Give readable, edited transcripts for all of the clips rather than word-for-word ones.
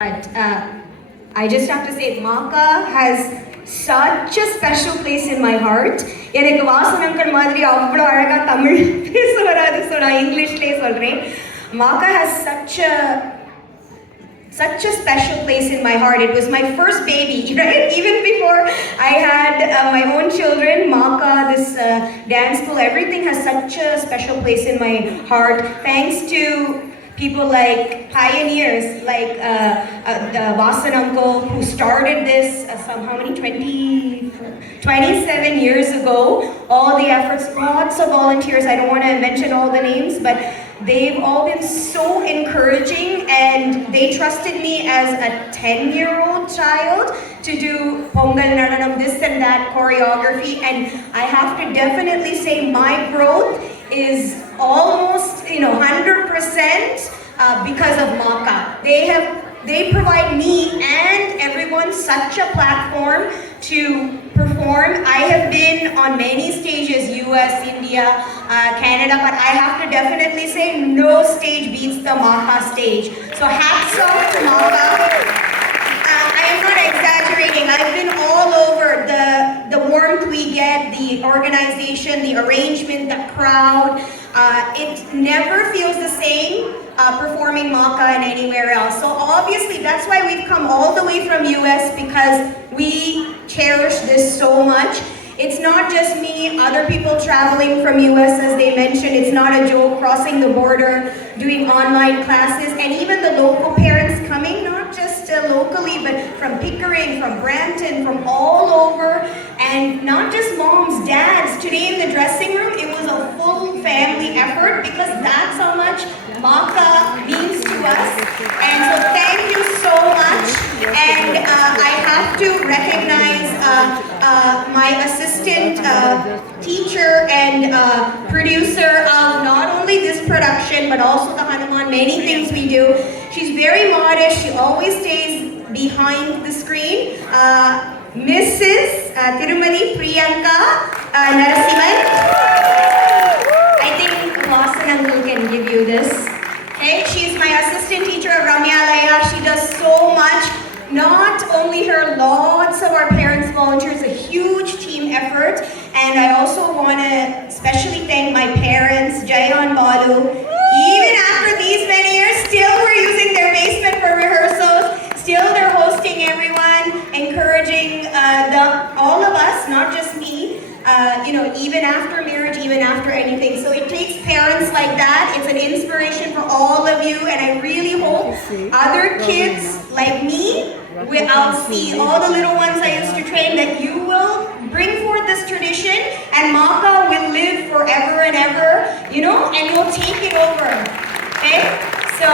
But I just have to say, Maka has such a special place in my heart. எனக்கு Vasan uncle மாதிரி அவ்வளோ அழகா தமிழ் பேச வராது, ஸோ நான் இங்கிலீஷ்லேயே சொல்கிறேன். Maka has such a special place in my heart. It was my first baby, right? Even before I had my own children, Maka, this dance school, everything has such a special place in my heart. Thanks to people like pioneers, like the Vasan uncle who started this how many, 27 years ago. All the efforts, lots of volunteers, I don't want to mention all the names, but they've all been so encouraging, and they trusted me as a 10-year-old child to do Pongal Nadanam, this and that choreography, and I have to definitely say my growth is almost 100% because of Maka. They provide me and everyone such a platform to perform. I have been on many stages, US, India, Canada, but I have to definitely say no stage beats the Maka stage. So hats off to Maka. I am not exaggerating. I've been all over. The warmth we get, the organization, the arrangement, the crowd. It never feels the same performing Maka and anywhere else. So obviously that's why we've come all the way from US, because we cherish this so much. It's not just me, other people traveling from US, as they mentioned. It's not a joke, crossing the border, doing online classes, and even the local parents coming, not just locally, but from Pickering, from Brampton, from all over, and not just moms, dads. Today in the dressing room, it was a full family effort, because that's how much Maka means to us. And so thank you so much. And I have to recognize my assistant teacher and producer of not only this production, but also the Hanuman, many things we do. She's very modest. She always stays behind the screen. Mrs. Tirumadi Priyanka Narasimhan. I think Vasan uncle can give you this. Okay, she's my assistant teacher of Ramyalaya. She does so much. Not only her, lots of our parents volunteers, a huge team effort. And I also want to especially thank my parents, Jayan Balu. Even after these many years, still we're using their basement for rehearsals. Still they're hosting everyone, encouraging all of us, not just me, even after marriage, even after anything. So it takes parents like that. It's an inspiration for all of you, and I really hope other kids like me, I'll see all the little ones I used to train, that you will bring forth this tradition, and Maka will live forever and ever, and you'll take it over. Okay? So,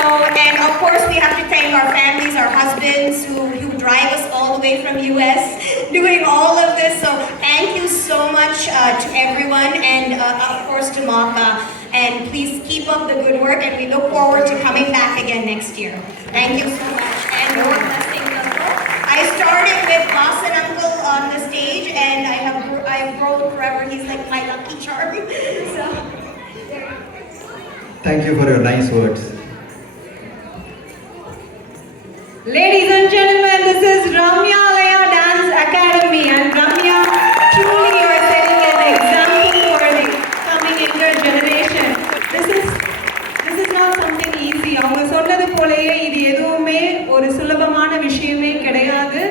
and of course we have to thank our families, our husbands who drive us all the way from US, doing all of this. So thank you so much to everyone, and of course to Maka. And please keep up the good work, and we look forward to coming back again next year. Thank you so much. And more blessings, uncle. I started with Vasan uncle on the stage, and I've grown forever. He's like my lucky charm. So. Thank you for your nice words. Ladies and gentlemen, this is Ramyalaya Dance Academy, and Ramya, truly you are setting an example for the coming younger generation. This is not something easy. அவங்க சொன்னது போலயே இது எதுவுமே ஒரு சுலபமான விஷயமே கிடையாது.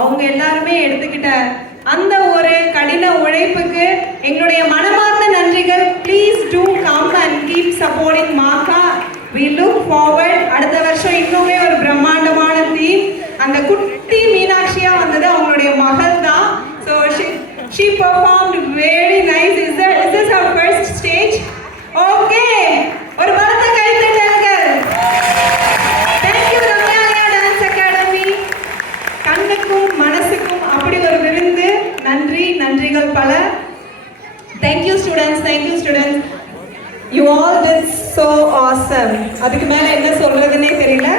அவங்க எல்லாருமே எடுத்துக்கிட்ட அந்த ஒரு கடின உழைப்புக்கு எங்களுடைய மனமார்ந்த நன்றிகள். Please do come and keep supporting Maka. We look forward. அடுத்த வருஷம் இன்னுமே ஒரு பிரம்மாண்டமான தீம். அந்த குட்டி மீனாட்சியா வந்தது அவங்களுடைய மகள் தான். So she performed very nice. Is this her first stage? Okay. ஒரு பலத்த கைத்தட்டல்கள். Thank you Ramyalaya Dance Academy. கண்ணுக்கும் மனசுக்கும் அப்படி ஒரு விருந்து. நன்றிகள் பல. Thank you students. You all did so awesome. அதுக்கு மேல என்ன சொல்றதுன்னே தெரியல.